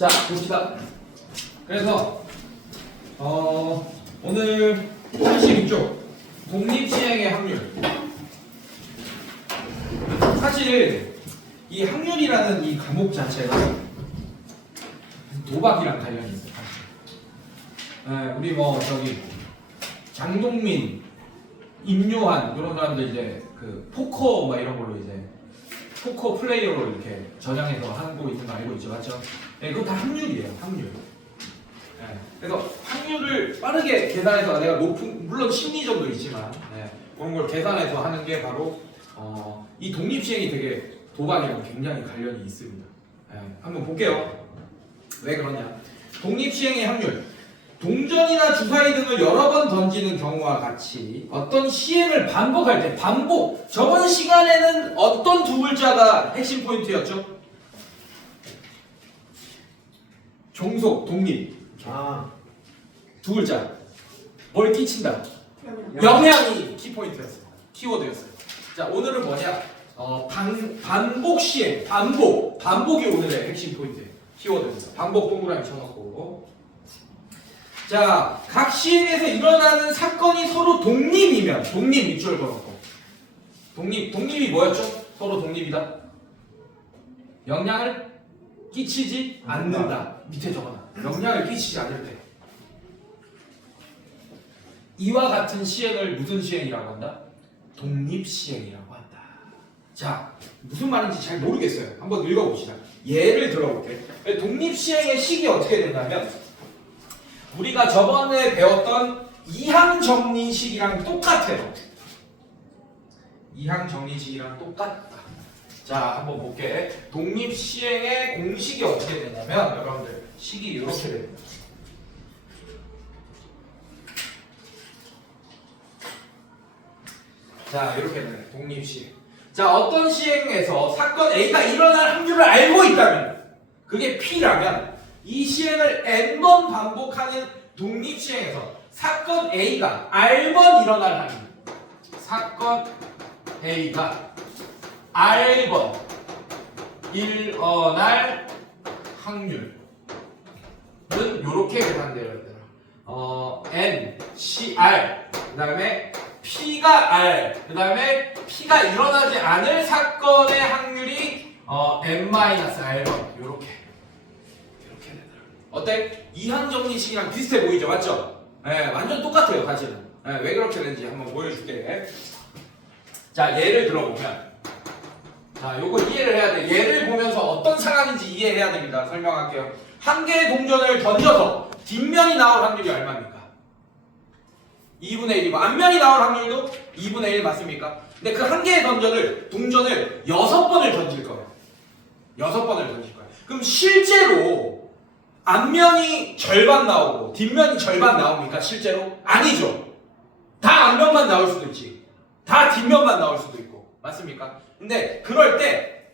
자, 봅시다. 그래서 오늘 86쪽 독립시행의 확률. 사실 이 확률이라는 이 과목 자체가 도박이랑 관련이 있어요. 네, 우리 뭐 저기 장동민, 임요한 이런 사람들 이제 그 포커 뭐 이런 걸로 이제 포커 플레이어로 이렇게 전향해서 하고 있는 거 알고 있죠, 맞죠? 네, 그건 다 확률이에요, 확률. 네, 그래서 확률을 빠르게 계산해서 내가 높은, 물론 심리점도 있지만 네, 그런 걸 계산해서 하는 게 바로 이 독립시행이 되게 도박이랑 굉장히 관련이 있습니다. 네, 한번 볼게요. 왜 그러냐? 독립시행의 확률. 동전이나 주사위 등을 여러 번 던지는 경우와 같이 어떤 시행을 반복할 때 반복. 저번 시간에는 어떤 두 글자가 핵심 포인트였죠? 종속, 독립. 두 글자. 뭘 끼친다? 영향이 키포인트였어요. 키워드였어요. 자, 오늘은 뭐냐? 반복 시행, 반복이 오늘의 핵심 포인트예요. 키워드입니다. 반복 동그라미 쳐놓고. 자, 각 시행에서 일어나는 사건이 서로 독립이면 독립 밑줄 걸었고. 독립이 뭐였죠? 서로 독립이다. 영향을 끼치지 않는다. 밑에 적어놔. 영향을 끼치지 않을 때. 이와 같은 시행을 무슨 시행이라고 한다? 독립시행이라고 한다. 자, 무슨 말인지 잘 모르겠어요. 한번 읽어봅시다. 예를 들어볼게요. 독립시행의 식이 어떻게 된다면 우리가 저번에 배웠던 이항정리식이랑 똑같아요. 이항정리식이랑 똑같다. 자, 한번 볼게. 독립시행의 공식이 어떻게 되냐면 여러분들 식이 이렇게 됩니다. 자, 이렇게 되네. 독립시행. 자, 어떤 시행에서 사건 A가 일어날 확률을 알고 있다면 그게 P라면 이 시행을 N번 반복하는 독립시행에서 사건 A가 R번 일어날 확률. 사건 A가 R번 일어날 확률은 이렇게 계산돼요. N, C, R 그 다음에 P가 R 그 다음에 P가 일어나지 않을 사건의 확률이 N-R번 이렇게 어때? 이항정리식이랑 비슷해 보이죠? 맞죠? 네, 완전 똑같아요 사실은. 네, 왜 그렇게 되는지 한번 보여줄게. 자, 예를 들어보면 자, 요거 이해를 해야 돼. 예를 보면서 어떤 상황인지 이해해야 됩니다. 설명할게요. 한 개의 동전을 던져서 뒷면이 나올 확률이 얼마입니까? 2분의 1이고 앞면이 나올 확률도 2분의 1 맞습니까? 근데 그 한 개의 동전을 6번을 던질 거예요. 6번을 던질 거예요. 그럼 실제로 앞면이 절반 나오고 뒷면이 절반 나옵니까? 실제로? 아니죠. 다 앞면만 나올 수도 있지. 다 뒷면만 나올 수도 있고. 맞습니까? 근데 그럴 때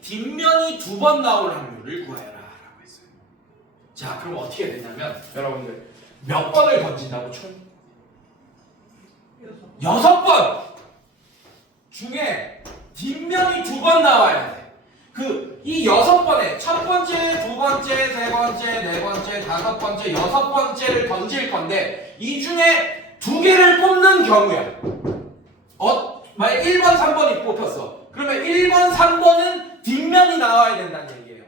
뒷면이 2번 나올 확률을 구하여라 라고 했어요. 자, 그럼 어떻게 되냐면 여러분들 몇 번을 던진다고 총? 6번 중에 뒷면이 2번 나와야 돼. 이 6번에 첫 번째, 두 번째, 세 번째, 네 번째, 다섯 번째, 여섯 번째를 던질 건데 이 중에 2개를 뽑는 경우야. 만약 1번, 3번이 뽑혔어. 그러면 1번, 3번은 뒷면이 나와야 된다는 얘기예요.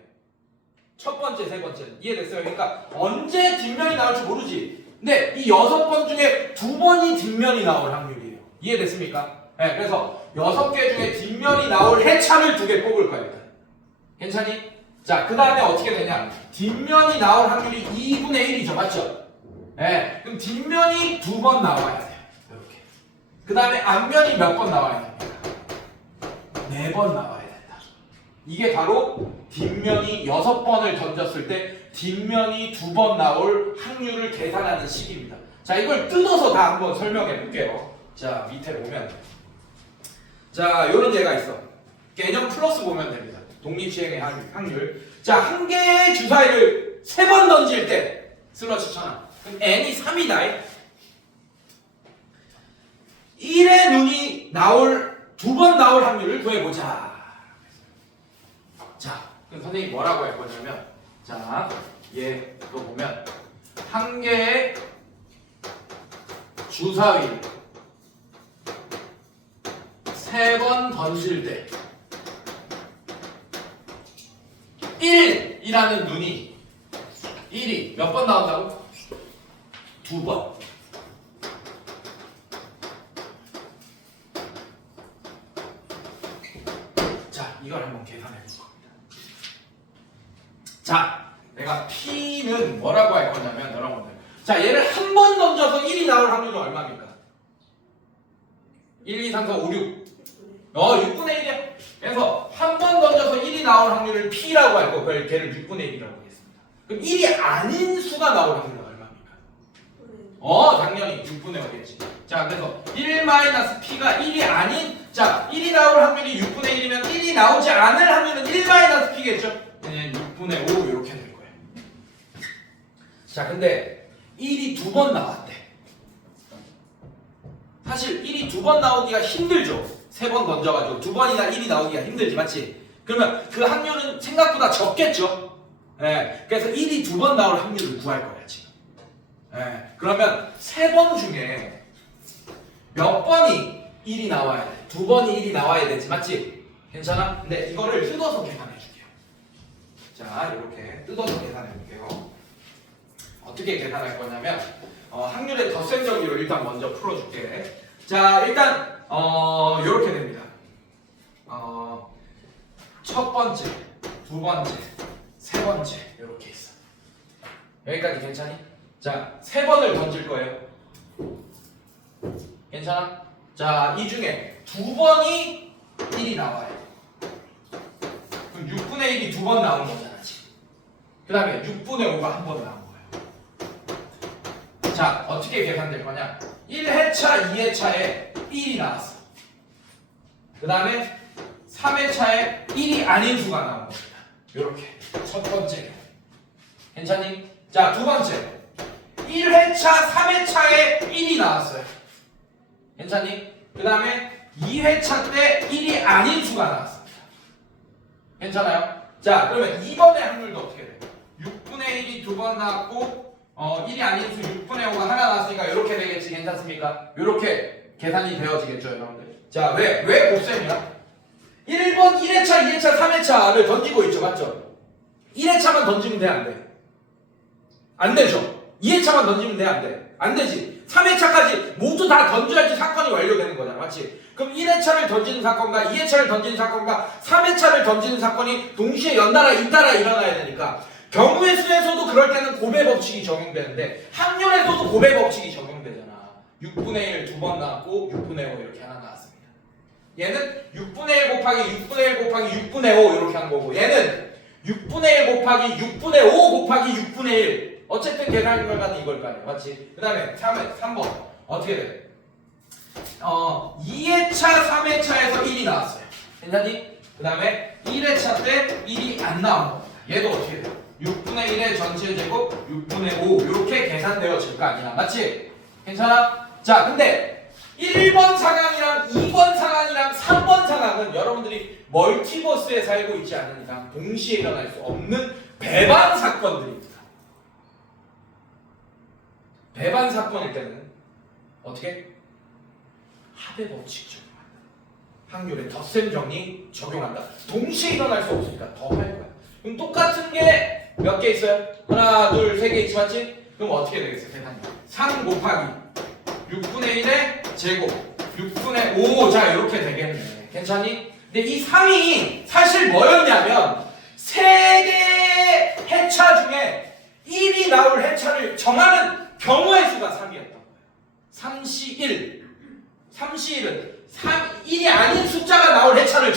첫 번째, 세 번째는. 이해됐어요? 그러니까 언제 뒷면이 나올지 모르지. 근데 이 6번 중에 2번이 뒷면이 나올 확률이에요. 이해됐습니까? 네, 그래서 6개 중에 뒷면이 나올 해차를 2개 뽑을 거예요. 일단. 괜찮니? 자, 그 다음에 어떻게 되냐? 뒷면이 나올 확률이 2분의 1이죠. 맞죠? 네, 그럼 뒷면이 2번 나와야 돼요. 이렇게. 그 다음에 앞면이 몇 번 나와야 됩니까? 4번 나와야 된다. 이게 바로 뒷면이 6번을 던졌을 때 뒷면이 2번 나올 확률을 계산하는 식입니다. 자, 이걸 뜯어서 다 한번 설명해 볼게요. 자, 밑에 보면 자, 요런 예가 있어. 개념 플러스 보면 됩니다. 독립시행의 확률. 자, 한 개의 주사위를 3번 던질 때 슬러시 천원. 그럼 n이 3이다. 1의 눈이 2번 나올 확률을 구해보자. 자, 그럼 선생님이 뭐라고 할 거냐면 자, 얘 이거 보면 한 개의 주사위 3번 던질 때 1이라는 눈이 1이 몇 번 나온다고? 2번. 자, 이걸 한번 계산해 볼 겁니다. 자, 내가 P는 뭐라고 할 거냐면 여러분들, 자, 얘를 한 번 던져서 1이 나올 확률은 얼마입니까? 1, 2, 3, 4, 5, 6. 6분의 1이야. 그래서 한 번 던져서 1이 나올 확률을 P라고 할 거고, 걔를 6분의 1이라고 하겠습니다. 그럼 1이 아닌 수가 나올 확률은 얼마입니까? 당연히 6분의 5겠지. 자, 그래서 1-P가 1이 아닌, 자, 1이 나올 확률이 6분의 1이면 1이 나오지 않을 확률은 1-P겠죠? 그냥 6분의 5 이렇게 될 거예요. 자, 근데 1이 2번 나왔대. 사실 1이 2번 나오기가 힘들죠. 3번 던져가지고 2번이나 1이 나오기가 힘들지, 맞지? 그러면 그 확률은 생각보다 적겠죠. 그래서 1이 2번 나올 확률을 구할 거야 지금. 그러면 3번 중에 몇 번이 1이 나와야 돼? 2번이 1이 나와야 되지, 맞지? 괜찮아? 근데 이거를 뜯어서 계산해 줄게요. 자, 이렇게 뜯어서 계산해 볼게요. 어떻게 계산할 거냐면 확률의 덧셈 정리로 일단 먼저 풀어줄게. 자, 일단 이렇게 됩니다. 첫 번째, 두 번째, 세 번째 이렇게 있어. 여기까지 괜찮니? 자, 3번을 던질 거예요. 괜찮아? 자, 이 중에 2번이 1이 나와요. 그럼 6분의 1이 2번 나온 거잖아 지금. 그 다음에 6분의 5가 한 번 나온 거예요. 자, 어떻게 계산될 거냐? 1회차, 2회차에 1이 나왔어. 그 다음에 3회차에 1이 아닌 수가 나온 겁니다. 이렇게 첫 번째. 괜찮니? 자, 두 번째. 1회차, 3회차에 1이 나왔어요. 괜찮니? 그 다음에 2회차 때 1이 아닌 수가 나왔습니다. 괜찮아요? 자, 그러면 2번의 확률도 어떻게 돼요? 6분의 1이 2번 나왔고 1이 아닌 수 6분의 5가 하나 나왔으니까 이렇게 되겠지. 괜찮습니까? 이렇게 계산이 되어지겠죠, 여러분들? 자, 왜 곱셈이야? 1번 1회차, 2회차, 3회차를 던지고 있죠, 맞죠? 1회차만 던지면 돼, 안 돼? 안 되죠? 2회차만 던지면 돼, 안 돼? 안 되지. 3회차까지 모두 다 던져야지 사건이 완료되는 거잖아, 맞지? 그럼 1회차를 던지는 사건과 2회차를 던지는 사건과 3회차를 던지는 사건이 동시에 연달아 잇따라 일어나야 되니까 경우의 수에서도 그럴 때는 고배 법칙이 적용되는데 확률에서도 고배 법칙이 적용되잖아. 6분의 1 두 번 나왔고 6분의 5 이렇게 하나 나왔습니다. 얘는 6분의 1 곱하기 6분의 1 곱하기 6분의 5 이렇게 한 거고, 얘는 6분의 1 곱하기 6분의 5 곱하기 6분의 1. 어쨌든 계산 결과는 이걸 거 아니야, 맞지? 그 다음에 3번 어떻게 돼? 2회차, 3회차에서 1이 나왔어요. 괜찮니? 그 다음에 1회차 때 1이 안 나온 겁니다. 얘도 어떻게 돼요? 6분의 1의 전체 제곱 6분의 5 이렇게 계산되어질 거 아니야, 맞지? 괜찮아? 자, 근데 1번 상황이랑 2번 상황이랑 3번 상황은 여러분들이 멀티버스에 살고 있지 않은 이상 동시에 일어날 수 없는 배반 사건들입니다. 배반 사건일 때는 어떻게? 합의 법칙 적용한다. 확률의 덧셈 정리 적용한다. 동시에 일어날 수 없으니까 더 할 거야. 그럼 똑같은 게 몇 개 있어요? 하나, 둘, 세 개 있지, 맞지? 그럼 어떻게 되겠어요? 계산이 3 곱하기 6분의 1의 제곱 6분의 5. 자, 이렇게 되겠네. 괜찮니? 근데 이 3이 사실 뭐였냐면 3개의 해차 중에 1이 나올 해차를 정하는 경우의 수가 3이었던 거예요. 3시 1. 3시 1은 1이 아닌 숫자가 나올 해차를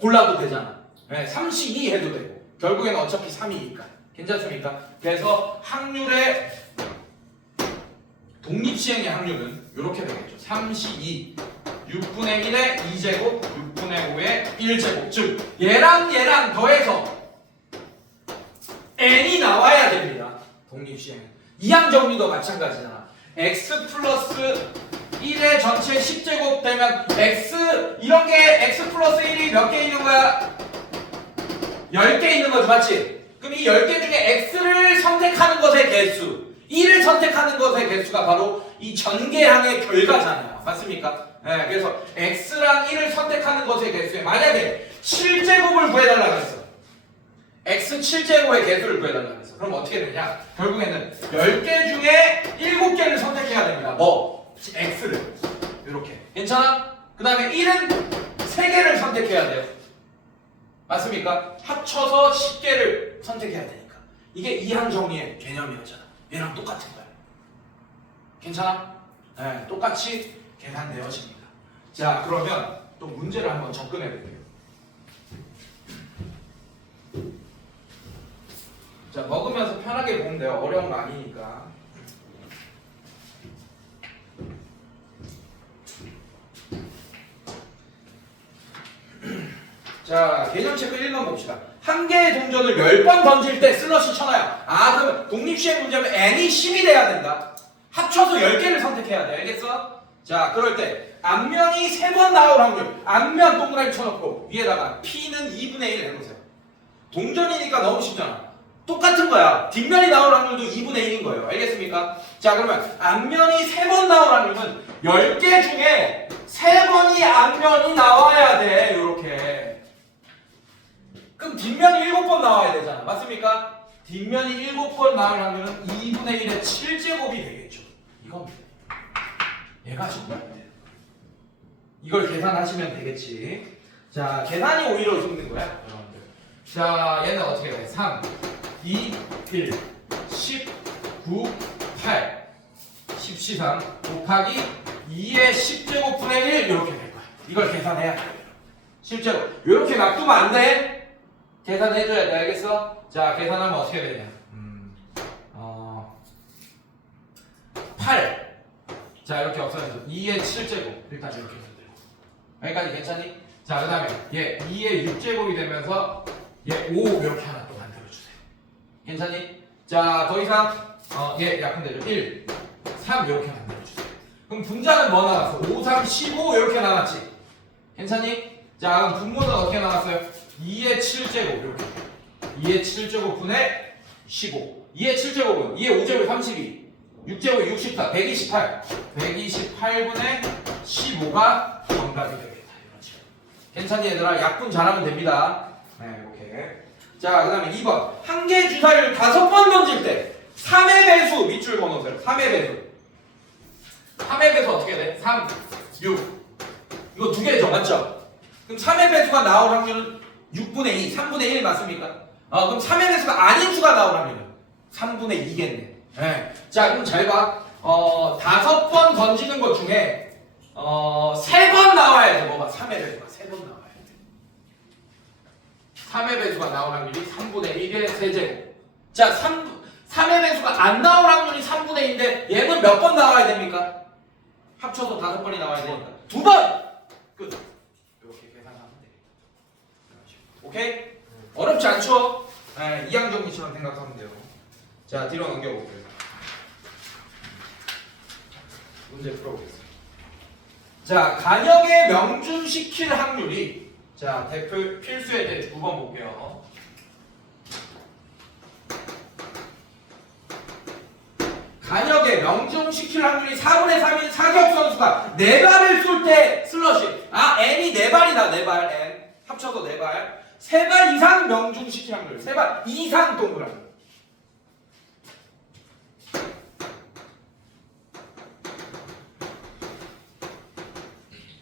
골라도 되잖아. 3시 2 해도 되고 결국에는 어차피 3이니까. 괜찮습니까? 그래서 확률의 독립시행의 확률은 이렇게 되겠죠. 3시 2 6분의 1의 2제곱 6분의 5의 1제곱. 즉 얘랑 더해서 n이 나와야 됩니다. 독립시행. 이항정리도 마찬가지잖아. x 플러스 1의 전체 10제곱 되면 x, 이런 게 x 플러스 1이 몇 개 있는 거야? 10개 있는 거지, 맞지? 그럼 그럼 이 10개 중에 X를 선택하는 것의 개수, 1을 선택하는 것의 개수가 바로 이 전개항의 결과잖아요. 맞습니까? 네, 그래서 X랑 1을 선택하는 것의 개수에 만약에 7제곱을 구해달라고 했어. X 7제곱의 개수를 구해달라고 했어. 그럼 어떻게 되냐? 결국에는 10개 중에 7개를 선택해야 됩니다. 뭐? X를. 이렇게. 괜찮아? 그 다음에 1은 3개를 선택해야 돼요. 맞습니까? 합쳐서 10개를 선택해야 되니까. 이게 이항 정리의 개념이었잖아. 얘랑 똑같은 거야. 괜찮아? 네, 똑같이 계산되어집니다. 자, 그러면 또 문제를 한번 접근해 볼게요. 자, 먹으면서 편하게 보면 돼요. 어려운 거 아니니까. 자, 개념 체크 1번 봅시다. 한 개의 동전을 10번 던질 때 슬러시 쳐놔요. 아, 그러면 독립시행 문제면 n이 10이 돼야 된다. 합쳐서 10개를 선택해야 돼. 알겠어? 자, 그럴 때 앞면이 3번 나올 확률. 앞면 동그라미 쳐놓고 위에다가 p는 2분의 1 해보세요. 동전이니까 너무 쉽잖아. 똑같은 거야. 뒷면이 나올 확률도 2분의 1인 거예요. 알겠습니까? 자, 그러면 앞면이 3번 나올 확률은 10개 중에 3번이 앞면이 나와야 돼. 요렇게. 그럼 뒷면이 7번 나와야 되잖아. 맞습니까? 뒷면이 7번 나올 확률은 2분의 1의 7제곱이 되겠죠. 이건 얘가 정말 돼요. 이걸 계산하시면 되겠지. 자, 계산이 오히려 힘든 거야. 여러분들. 자, 얘는 어떻게 돼? 3, 2, 1, 10, 9, 8, 13 곱하기 2의 10제곱분의 1 이렇게 될 거야. 이걸 계산해야 돼. 10제곱. 이렇게 놔두면 안 돼. 계산해줘야 돼. 알겠어? 자, 계산하면 어떻게 되냐? 8. 자, 이렇게 없어져서 2의 7제곱. 일단 이렇게 만들고. 여기까지 괜찮니? 자, 그 다음에 얘 2의 6제곱이 되면서 얘 5 이렇게 하나 또 만들어주세요. 괜찮니? 자, 더 이상 얘 약분되죠. 1, 3 이렇게 만들어주세요. 그럼 분자는 뭐 나왔어? 5, 3, 15 이렇게 나왔지? 괜찮니? 자, 그럼 분모는 어떻게 나왔어요? 2의 7제곱 이렇게 2의 7제곱분의 15 2의 7제곱은 2의 5제곱 32 6제곱 64 128 128분의 15가 정답이 되겠다. 이렇지. 괜찮니 얘들아? 약분 잘하면 됩니다. 네, 이렇게. 자, 그 다음에 2번 한 개의 주사위를 5번 던질 때 3의 배수 밑줄 그어놓으세요. 3의 배수 3의 배수 어떻게 돼? 3, 6 이거 두 개죠. 맞죠? 그럼 3의 배수가 나올 확률은 6분의 2, 3분의 1 맞습니까? 그럼 3의 배수가 아닌 수가 나올 확률은 3분의 2겠네. 네. 자, 그럼 잘 봐. 5번 던지는 것 중에 3번 나와야 돼. 뭐가? 3의 배수가 3번 나와야 돼. 3의 배수가 나올 확률이 3분의 1의 세제곱. 자, 3의 배수가 안 나올 확률이 3분의 2인데 얘는 몇 번 나와야 됩니까? 합쳐서 5번이 나와야 되니까 2번! 끝. 오케이? 어렵지 않죠? 네, 이항정리처럼 생각하면 돼요. 자, 뒤로 넘겨볼게요. 문제 풀어보겠습니다. 자, 간역에 명중시킬 확률이 자, 대표 필수에 대해 2번 볼게요. 간역에 명중시킬 확률이 4분의 3인 사격 선수가 4발을 쏠 때 슬러시. 아, n이 4발이다. 4발 n. 합쳐서 4발. 3발 이상 명중시킬 확률. 3발 이상 동그라미.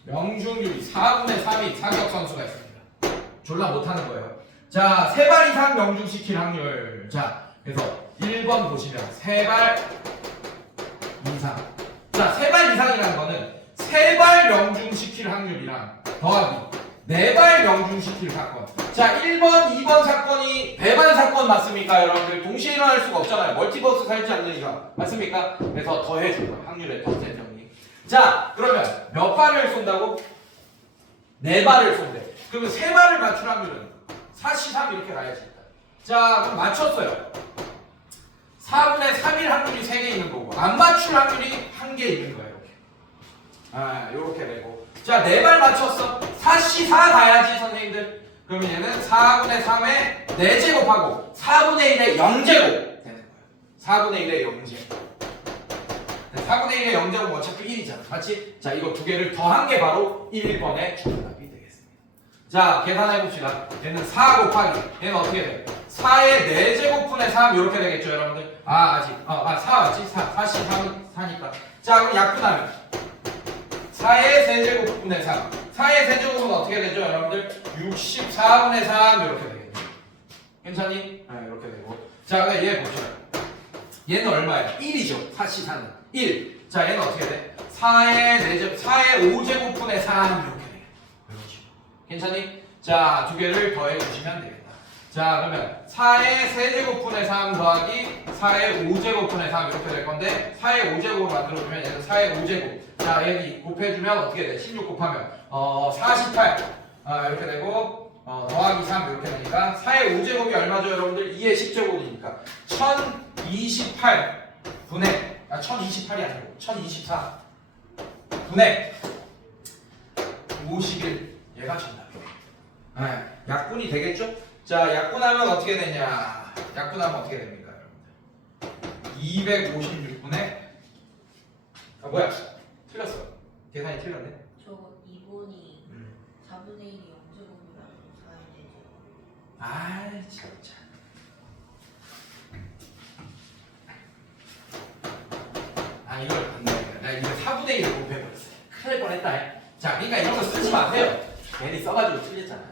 명중률이 4분의 3인 사격 선수가 있습니다. 졸라 못하는 거예요. 자, 3발 이상 명중시킬 확률. 자, 그래서 1번 보시면 3발 이상. 자, 3발 이상이라는 거는 3발 명중시킬 확률이랑 더하기 4발 명중시킬 사건. 자, 1번, 2번 사건이 배반 사건 맞습니까? 여러분들 동시에 일어날 수가 없잖아요. 멀티버스 살지 않는 이상. 맞습니까? 그래서 더해줄 거예요. 확률의 덧셈 정리. 자, 그러면 몇 발을 쏜다고? 4발을 쏜대. 그러면 3발을 맞출 확률은 4, 3 이렇게 가야지. 자, 그럼 맞췄어요. 4분의 3일 확률이 3개 있는 거고 안 맞출 확률이 1개 있는 거예요. 이렇게. 아, 요렇게 되고. 자, 4발 맞췄어. 4, 4 가야지 선생님들. 그러면 얘는 4분의 3의 4제곱하고 4분의 1의 0제곱 되는 거예요. 4분의 1의 0제곱. 4분의 1의 0제곱은 어차피 1이잖아. 맞지? 자, 이거 두 개를 더한 게 바로 1번의 정답이 되겠습니다. 자, 계산해 봅시다. 얘는 4 곱하기 얘는 어떻게 돼? 4의 4제곱분의 3 이렇게 되겠죠, 여러분들? 아직 4 맞지? 4씩 4니까. 자, 그럼 약분하면 4의 세제곱분의 3. 4의 세제곱은 어떻게 되죠, 여러분들? 64분의 3 이렇게 되겠죠. 괜찮니? 네, 이렇게 되고. 자, 그럼 얘 봅시다. 얘는 얼마예요? 1이죠. 4씩 4는 1. 자, 얘는 어떻게 돼? 4의 5제곱분의 3 이렇게 돼요. 그렇지. 괜찮니? 자, 두 개를 더해 주시면 되겠다. 자, 그러면 4의 세제곱분의 3 더하기 4의 5제곱분의 3 이렇게 될 건데 4의 5제곱을 만들어주면 얘는 4의 5제곱. 자, 얘 곱해주면 어떻게 돼? 16 곱하면 48 이렇게 되고 더하기 3 이렇게 되니까 4의 5제곱이 얼마죠, 여러분들? 2의 10제곱이니까 1028 분의 1028이 아니고 1024 분의 51 얘가 정답이에요. 네, 약분이 되겠죠? 자, 약분하면 어떻게 되냐? 약분하면 어떻게 됩니까, 여러분들? 256분의 뭐야? 틀렸어. 계산이 틀렸네. 저 2번이 4분의 1이 0제곱이라서 4의 4제곱. 아이 진짜. 이걸 안 돼. 나 이거 4분의 1을 곱해버렸어. 큰일 날 뻔했다. 자, 그러니까 이런 거 쓰지 마세요. 괜히 써가지고 틀렸잖아.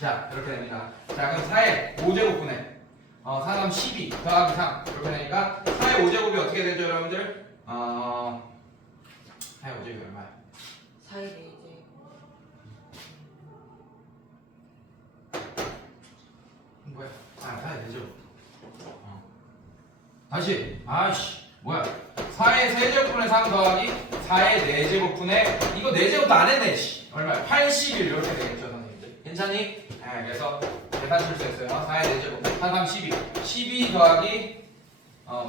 자, 이렇게 됩니다. 자, 그럼 4의 5제곱분의 4는 12 더하기 3 이렇게 되니까 4의 5제곱이 어떻게 되죠, 여러분들? 4의 5제곱이 얼마야? 4의 4제곱. 뭐야? 4의 4제곱. 다시. 아이씨. 뭐야? 4의 세제곱분의 3 더하기 4의 4제곱분의 이거 4제곱도 안 했네. 씨. 얼마야? 81 이렇게 되겠죠, 선생님들. 괜찮니? 네, 그래서 계산 실수했어요. 4의 4제곱 4, 3, 12 12 더하기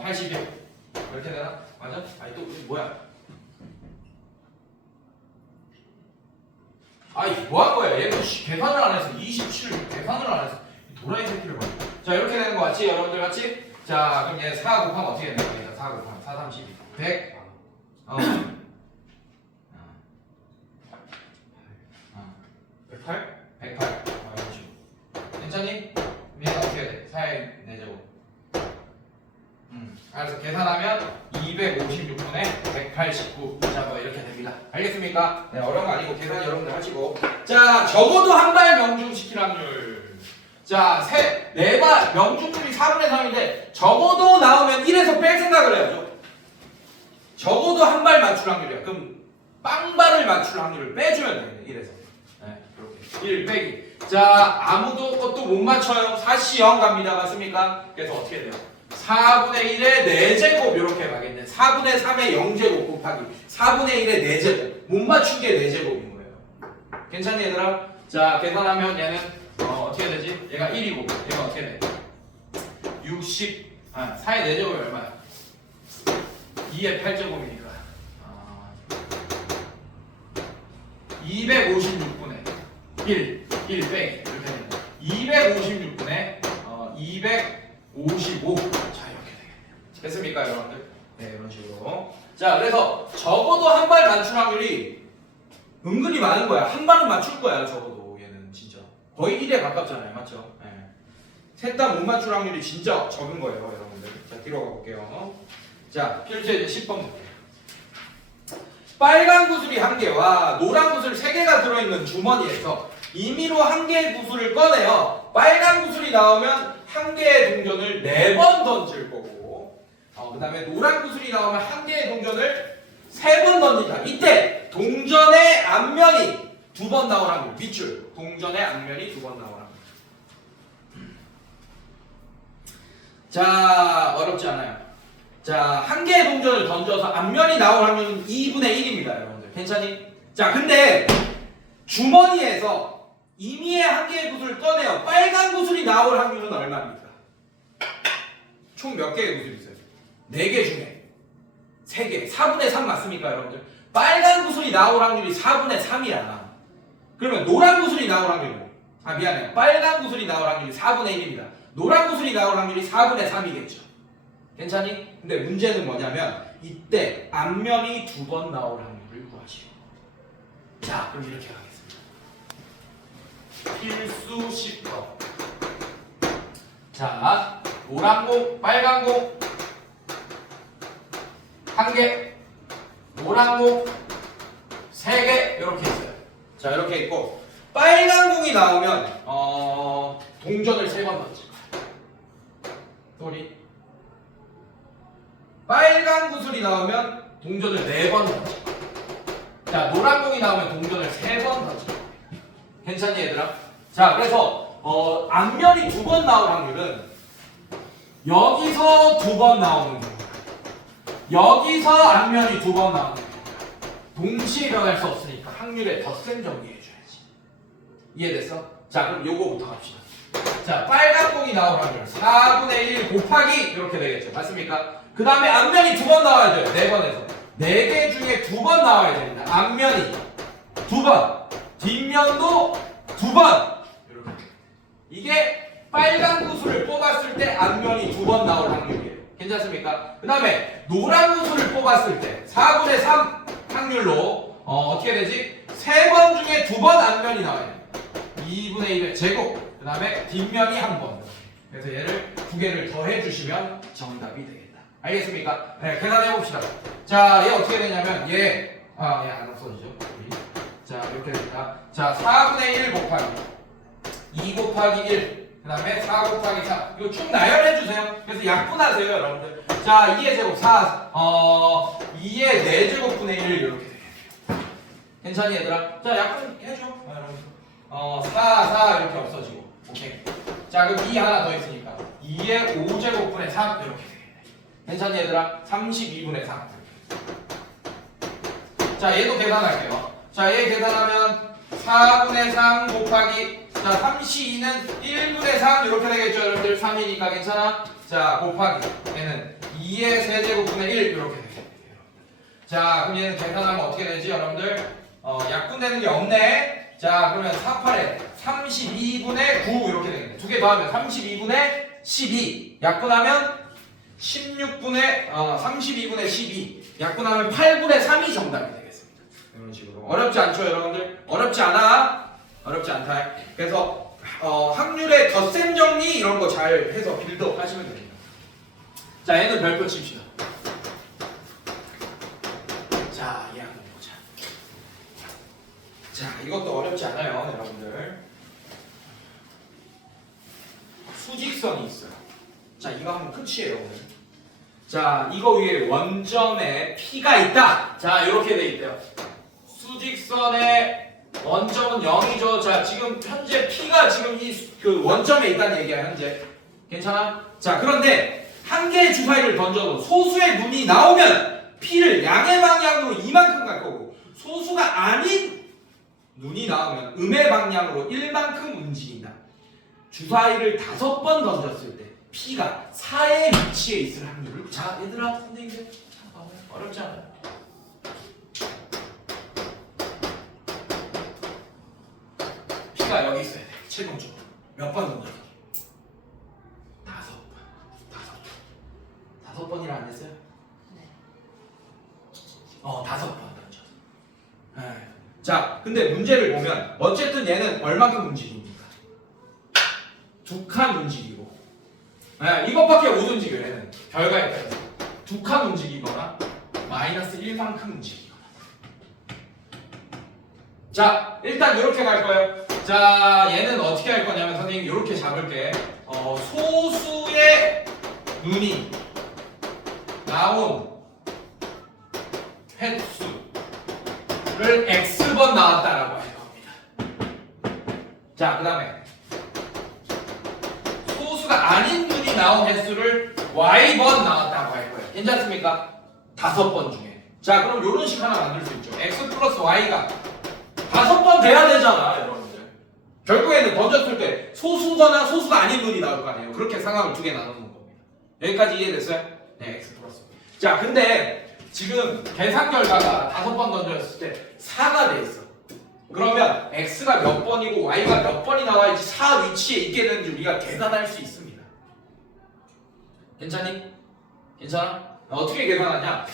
81 이렇게 되나? 맞아? 아니 또 뭐야? 아이 뭐한 거야? 얘는 계산을 안 해서 27 계산을 안 해서 도라이 새끼를 봐. 자, 이렇게 되는 거 맞지? 여러분들 같이? 자, 그럼 얘 4 곱하면 어떻게 되는 거야? 4 곱하면 4, 3, 12 100 108? 108 이런 식으로. 괜찮니? 얘는 어떻게 돼? 4의 4제곱. 그래서 계산하면 256분의 189. 자, 뭐 이렇게 됩니다. 알겠습니까? 네, 어려운 거 아니고 계산 여러분들 하시고. 자, 적어도 한 발 명중시킬 확률. 자, 네 발 명중률이 4분의 3인데 적어도 나오면 1에서 뺄 생각을 해야죠. 적어도 한 발 맞출 확률이야. 그럼 빵발을 맞출 확률을 빼주면 되겠네. 1에서. 네, 이렇게 1 빼기. 자, 아무도 것도 못 맞춰요. 4시 0 갑니다. 맞습니까? 그래서 어떻게 돼요? 4분의 1의 4제곱 이렇게 가겠네. 4분의 3의 0제곱 곱하기 4분의 1의 4제곱. 못 맞춘 게 4제곱인 거예요. 괜찮니, 얘들아? 자, 계산하면 얘는 어떻게 되지? 얘가 1이고 얘가 어떻게 돼? 4의 4제곱이 얼마야? 2의 8제곱이니까 256분의 1 빼기 이렇게 되네. 256분의 255. 자, 이렇게 되겠네요. 됐습니까, 여러분들? 네, 이런 식으로. 자, 그래서 적어도 한 발 맞출 확률이 은근히 많은 거야. 한 발은 맞출 거야, 적어도. 얘는 진짜 거의 1에 가깝잖아요, 맞죠? 네. 셋 다 못 맞출 확률이 진짜 적은 거예요, 여러분들. 자, 뒤로 가볼게요. 자, 필수의 10번 볼게요. 빨간 구슬이 1개와 노란 구슬 3개가 들어있는 주머니에서 임의로 1개의 구슬을 꺼내요. 빨간 구슬이 나오면 1개의 동전을 4번 던질 거고, 그 다음에 노란 구슬이 나오면 1개의 동전을 3번 던진다. 이때 동전의 앞면이 2번 나올 확률. 밑줄. 동전의 앞면이 2번 나올 확률. 자, 어렵지 않아요. 자, 1개의 동전을 던져서 앞면이 나올 확률은 2분의 1입니다, 여러분들. 괜찮니? 자, 근데 주머니에서 임의의 1개의 구슬을 꺼내요. 빨간 구슬이 나올 확률은 얼마입니까? 총 몇 개의 구슬이 있어요? 4개 중에 3개. 4분의 3 맞습니까, 여러분들? 빨간 구슬이 나올 확률이 4분의 3이야. 그러면 노란 구슬이 나올 확률은 미안해요. 빨간 구슬이 나올 확률이 4분의 1입니다. 노란 구슬이 나올 확률이 4분의 3이겠죠. 괜찮니? 근데 문제는 뭐냐면 이때 앞면이 2번 나올 확률을 구하시오. 자, 그럼 이렇게 가겠습니다. 필수 10번. 자, 노란 공, 빨간 공 1개, 노란 공 3개 이렇게 있어요. 자, 이렇게 있고 빨간 공이 나오면 동전을 3번 던질 거야. 소리. 빨간 구슬이 나오면 동전을 4번 던질 거야. 자, 노란 공이 나오면 동전을 3번 던질 거야. 괜찮니 얘들아? 자, 그래서 앞면이 2번 나올 확률은 여기서 2번 나오는 경우, 여기서 앞면이 2번 나오는 경우 동시에 일어날 수 없으니까 확률에 덧셈 정리해줘야지. 이해됐어? 자, 그럼 요거부터 갑시다. 자, 빨간 공이 나올 확률 4분의 1 곱하기 이렇게 되겠죠. 맞습니까? 그 다음에 앞면이 2번 나와야 돼요. 4번에서 4개 중에 2번 나와야 됩니다. 앞면이 2번, 뒷면도 2번. 이렇게. 이게 빨간 구슬을 뽑았을 때 앞면이 2번 나올 확률이에요. 괜찮습니까? 그 다음에 노란 구슬을 뽑았을 때 4분의 3 확률로 어떻게 되지? 3번 중에 2번 앞면이 나와요. 2분의 1의 제곱. 그 다음에 뒷면이 1번. 그래서 얘를 2개를 더해 주시면 정답이 되겠다. 알겠습니까? 네, 계산해 봅시다. 자, 얘 어떻게 되냐면 얘 안 없어지죠? 자, 이렇게 됩니다. 자, 4분의 1 곱하기 2 곱하기 1. 그 다음에 4 곱하기 4. 이거 쭉 나열해 주세요. 그래서 약분하세요, 여러분들. 자, 2의 제곱 4. 2의 4제곱분의 1 이렇게 되겠네요. 괜찮니, 얘들아? 자, 약분해줘. 여러분. 4 이렇게 없어지고. 오케이. 자, 그럼 2 하나 더 있으니까 2의 5제곱분의 3 이렇게 되겠네. 괜찮니, 얘들아? 32분의 3. 자, 얘도 계산할게요. 자, 얘 계산하면 4분의 3 곱하기, 자, 32는 1분의 3 이렇게 되겠죠, 여러분들. 3이니까 괜찮아? 자, 곱하기 얘는 2의 세제곱분의 1 이렇게 되겠네요. 자, 그럼 얘는 계산하면 어떻게 되지, 여러분들? 약분되는 게 없네. 자, 그러면 48에 32분의 9 이렇게 되겠네. 2개 더하면 32분의 12. 약분하면 32분의 12. 약분하면 8분의 3이 정답이 되겠습니다. 이런 식으로. 어렵지 않죠, 여러분들? 어렵지 않아? 어렵지 않다. 그래서 확률의 덧셈 정리 이런 거 잘 해서 빌드업 하시면 됩니다. 자, 얘는 별표 칩시다. 자, 얘 한번 보자. 자, 이것도 어렵지 않아요, 여러분들. 수직선이 있어요. 자, 이거 하면 끝이에요, 오늘. 자, 이거 위에 원점에 P가 있다. 자, 이렇게 돼 있대요. 수직선의 원점은 0이죠. 자, 지금 현재 P가 지금 그 원점에 있다는 얘기야, 현재. 괜찮아? 자, 그런데 한 개의 주사위를 던져도 소수의 눈이 나오면 P를 양의 방향으로 이만큼 갈 거고, 소수가 아닌 눈이 나오면 음의 방향으로 1만큼 움직인다. 주사위를 5번 던졌을 때 P가 4의 위치에 있을 확률을. 자, 얘들아, 선생님들, 어렵지 않아요? P가 여기 있어야 돼. 최종적으로 몇 번 던져? 5번. 5번이라 안 했어요? 네. 5번 던져. 네. 자, 근데 문제를 보면 어쨌든 얘는 얼만큼 움직입니까? 2칸 움직이고. 네, 이것밖에 못 움직여요. 얘는 결과에 따라서 2칸 움직이거나 마이너스 1만큼 움직이거나. 자, 일단 이렇게 갈 거예요. 자, 얘는 어떻게 할 거냐면 선생님 이렇게 잡을게. 소수의 눈이 나온 횟수를 x번 나왔다라고 할 겁니다. 자, 그 다음에 소수가 아닌 눈이 나온 횟수를 y번 나왔다고 할 거예요. 괜찮습니까? 5번 중에. 자, 그럼 이런 식 하나 만들 수 있죠. x 플러스 y가 5번 돼야 되잖아, 여러분들. 결국에는 던졌을 때 소수거나 소수가 아닌 눈이 나올 거 아니에요. 그렇게 상황을 2개 나누는 겁니다. 여기까지 이해됐어요? 네, x 플러스. 자, 근데 지금 계산 결과가 5번 던졌을 때 4가 돼 있어. 그러면 x가 몇 번이고 y가 몇 번이 나와야지 4 위치에 있게 되는지 우리가 계산할 수 있습니다. 괜찮니? 괜찮아? 어떻게 계산하냐?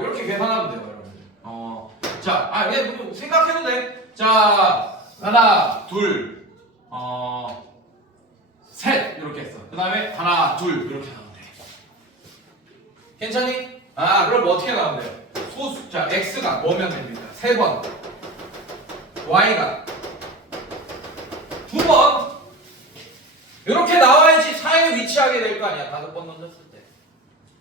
이렇게 계산하면 돼요, 여러분들. 자, 뭐 생각해도 돼. 자, 하나, 둘, 셋 이렇게 했어. 그 다음에 하나, 둘 이렇게 나오면 돼. 괜찮니? 그럼 뭐 어떻게 나오면 돼요? 소수, 자, x가 뭐면 됩니까? 3번, y가 2번. 이렇게 나와야지 4에 위치하게 될 거 아니야. 5번 던졌을 때.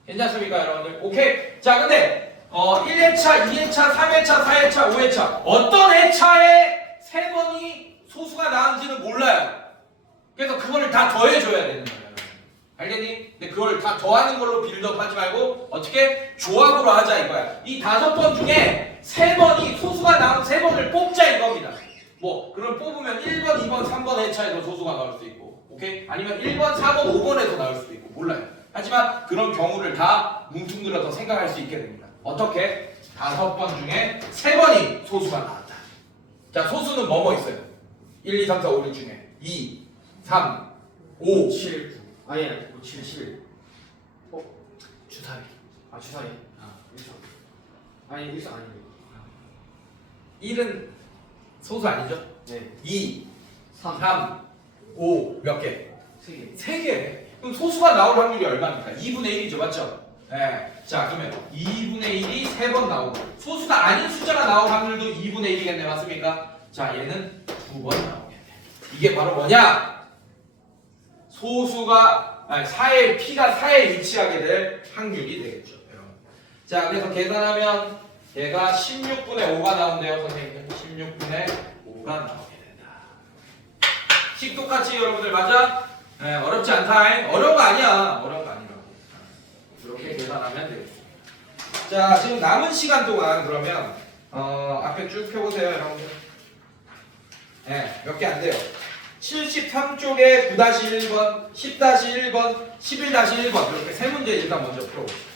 괜찮습니까, 여러분들? 오케이. 자, 근데 1회차, 2회차, 3회차, 4회차, 5회차 어떤 회차에 3번이 소수가 나왔는지는 몰라요. 그래서 그거를 다 더해줘야 되는 거예요. 알겠니? 근데 그걸 다 더하는 걸로 빌드업하지 말고 어떻게 조합으로 하자 이거야. 이 5번 중에 3번이 소수가 나온 3번을 뽑자 이겁니다. 뭐 그럼 뽑으면 1번, 2번, 3번 회차에서 소수가 나올 수 있고, 오케이? 아니면 1번, 4번, 5번에서 나올 수도 있고 몰라요. 하지만 그런 경우를 다 뭉뚱그려서 생각할 수 있게 됩니다. 어떻게? 5번 중에 3번이 소수가 나왔다. 자, 소수는 뭐뭐 있어요? 1, 2, 3, 4, 5, 6 중에 2, 3, 5, 7, 9. 아니, 5, 7, 7. 주사위. 주사위. 1선. 아니, 1선 아니에요. 1은 소수 아니죠? 네. 2, 3. 3, 5 몇 개? 3개. 3개. 그럼 소수가 나올 확률이 얼마입니까? 2분의 1이죠, 맞죠? 네. 자, 그러면 2분의 1이 3번 나오고 소수가 아닌 숫자가 나올 확률도 2분의 1이겠네, 맞습니까? 자, 얘는 2번 나오겠네. 이게 바로 뭐냐? 소수가 4의 P가 4에 위치하게 될 확률이 되겠죠, 여러분. 자, 그래서 계산하면 얘가 16분의 5가 나온대요, 선생님. 16분의 5가 나오게 된다. 식 똑같이 여러분들 맞아? 네, 어렵지 않다. 어려운 거 아니야. 어려운 거 아니라고. 이렇게 계산하면 되겠습니다. 자, 지금 남은 시간 동안 그러면 앞에 쭉 펴보세요, 여러분들. 네, 몇 개 안 돼요. 73쪽에 9-1번, 10-1번, 11-1번 이렇게 세 문제 일단 먼저 풀어봅시다.